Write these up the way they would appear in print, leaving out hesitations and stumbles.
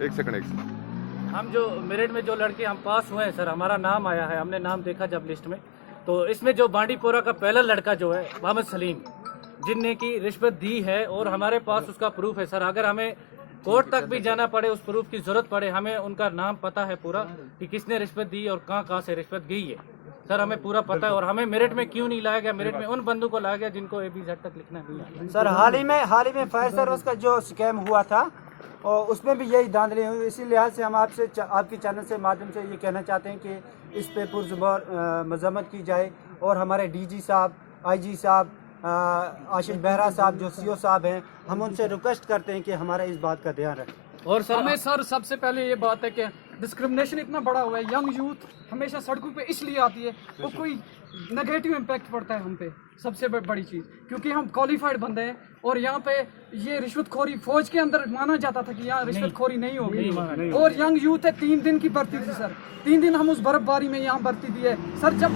एक सेकंड। हम जो मेरिट में जो लड़के हम पास हुए हैं सर, हमारा नाम आया है, हमने नाम देखा जब लिस्ट में, तो इसमें जो बांडीपोरा का पहला लड़का जो है मोहम्मद सलीम, जिनने की रिश्वत दी है और हमारे पास उसका प्रूफ है सर। अगर हमें कोर्ट तक भी जाना पड़े, उस प्रूफ की जरूरत पड़े, हमें उनका नाम पता है पूरा कि किसने रिश्वत दी और कहाँ से रिश्वत गई है सर, हमें पूरा पता है। और हमें मेरिट में क्यों नहीं लाया गया, मेरिट में उन बंदों को लाया गया जिनको ABZ तक लिखना नहीं आता। सर हाल ही में फायर सर्विस का जो स्कैम हुआ था और उसमें भी यही धांधली हुई। इसी लिहाज से हम आपसे आपके चैनल से माध्यम से ये कहना चाहते हैं कि इस पे पुरज़ुबान मज़म्मत की जाए और हमारे DG साहब, IG साहब, आशीष बेहरा साहब जो CO साहब हैं, हम उनसे रिक्वेस्ट करते हैं कि हमारा इस बात का ध्यान रखें। और सर हमें सर सबसे पहले ये बात है कि डिस्क्रिमिनेशन इतना बड़ा हुआ है, यंग यूथ हमेशा सड़कों पे इसलिए आती है, वो कोई नेगेटिव इम्पैक्ट पड़ता है हम पे, सबसे बड़ी चीज़, क्योंकि हम क्वालिफाइड बंदे हैं और यहाँ पे ये रिश्वतखोरी फौज के अंदर माना जाता था कि यहाँ रिश्वतखोरी नहीं होगी। और यंग यूथ है, 3 दिन की भर्ती थी सर, 3 दिन हम उस बर्फबारी में यहाँ भर्ती दी है सर। जब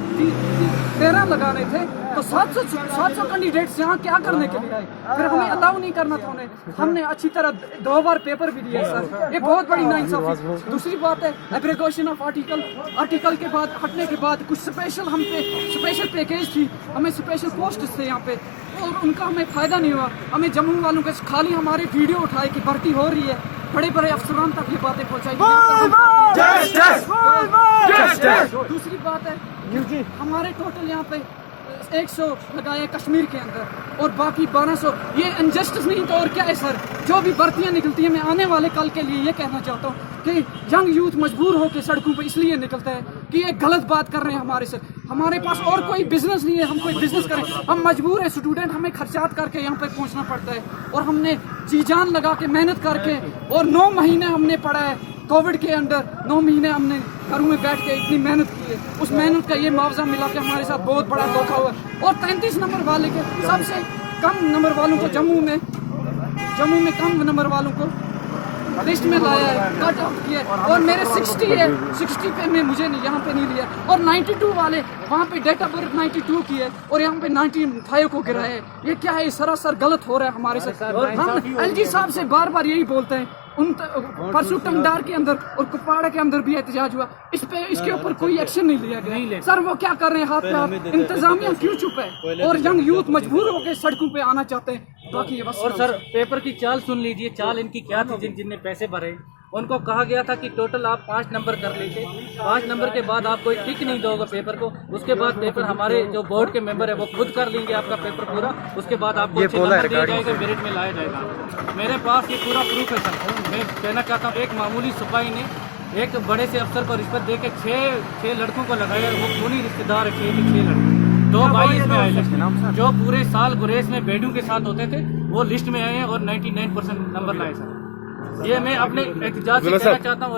13 लगाने थे तो 700 कैंडिडेट्स यहाँ क्या करने के लिए आए, फिर हमें अलाउ नहीं करना था उन्हें। हमने अच्छी तरह 2 बार पेपर भी दिए सर, ये बहुत बड़ी नाइंसाफी। दूसरी बात है एब्रिगेशन ऑफ आर्टिकल के बाद हटने के बाद कुछ स्पेशल हम पे स्पेशल पैकेज थी, हमें स्पेशल पोस्ट थे यहाँ पे और उनका हमें फायदा नहीं हुआ। हमें जम्मू वालों के खाली हमारे वीडियो उठाए कि भर्ती हो रही है, बड़े बड़े अफसरान तक ये बातें पहुँचाई। दूसरी बात है हमारे टोटल यहाँ पे 100 लगाए कश्मीर के अंदर और बाकी 1200, ये इनजस्टिस नहीं तो और क्या है सर। जो भी भर्तियां निकलती हैं, मैं आने वाले कल के लिए ये कहना चाहता हूँ कि यंग यूथ मजबूर होकर सड़कों पे इसलिए निकलता है कि ये गलत बात कर रहे हैं हमारे से। हमारे पास और कोई बिजनेस नहीं है, हम कोई बिजनेस करें, हम मजबूर है स्टूडेंट, हमें खर्चात करके यहाँ पे पहुँचना पड़ता है और हमने जी जान लगा के मेहनत करके और 9 महीने हमने पढ़ा है कोविड के अंदर, 9 महीने हमने घरों में बैठ के इतनी मेहनत की है, उस मेहनत का ये मुआवजा मिला के हमारे साथ बहुत बड़ा धोखा हुआ। और 33 नंबर वाले के सबसे कम नंबर वालों को जम्मू में कम नंबर वालों को लिस्ट में लाया है, कट आउट किया है। और मेरे 60 है, 60 पे में मुझे नहीं यहाँ पे नहीं लिया। और 92 वाले वहाँ पे डेट ऑफ बर्थ 92 की है और यहाँ पे 95 को गिरा है। ये क्या है, सरासर गलत हो रहा है हमारे साथ। हम LG साहब से बार बार यही बोलते हैं, परसों टंगडार के अंदर और कुपवाड़ा के अंदर भी एहतजाज हुआ, इसके ऊपर कोई एक्शन नहीं लिया गया। सर वो क्या कर रहे हैं, हाथ पे हाथ, इंतजामिया क्यों चुप है और यंग यूथ मजबूर होकर सड़कों पे आना चाहते हैं। बाकी बस। और सर पेपर की चाल सुन लीजिए, चाल इनकी क्या थी। जिनने पैसे भरे उनको कहा गया था कि टोटल आप 5 नंबर कर लीजिए, 5 नंबर के बाद आप कोई टिक नहीं दोगे पेपर को, उसके बाद पेपर हमारे जो बोर्ड के मेंबर है वो खुद कर लेंगे आपका पेपर पूरा, उसके बाद आपको 6 नंबर दिया जाएगा, मेरिट में लाया जाएगा। मेरे पास ये पूरा प्रूफ है सर। मैं कहना चाहता हूँ, एक मामूली सिपाही ने एक बड़े से अफसर को रिश्वत दे के 6 लड़कों को लगाया, वो खूनी रिश्तेदार है 6 लड़के, 2 भाई इसमें आए लिस्ट में, जो पूरे साल गुरेज में बेडू के साथ होते थे वो लिस्ट में आए हैं और 99% नंबर लाए सर। ये मैं अपने एहतजाज से कहना चाहता हूँ।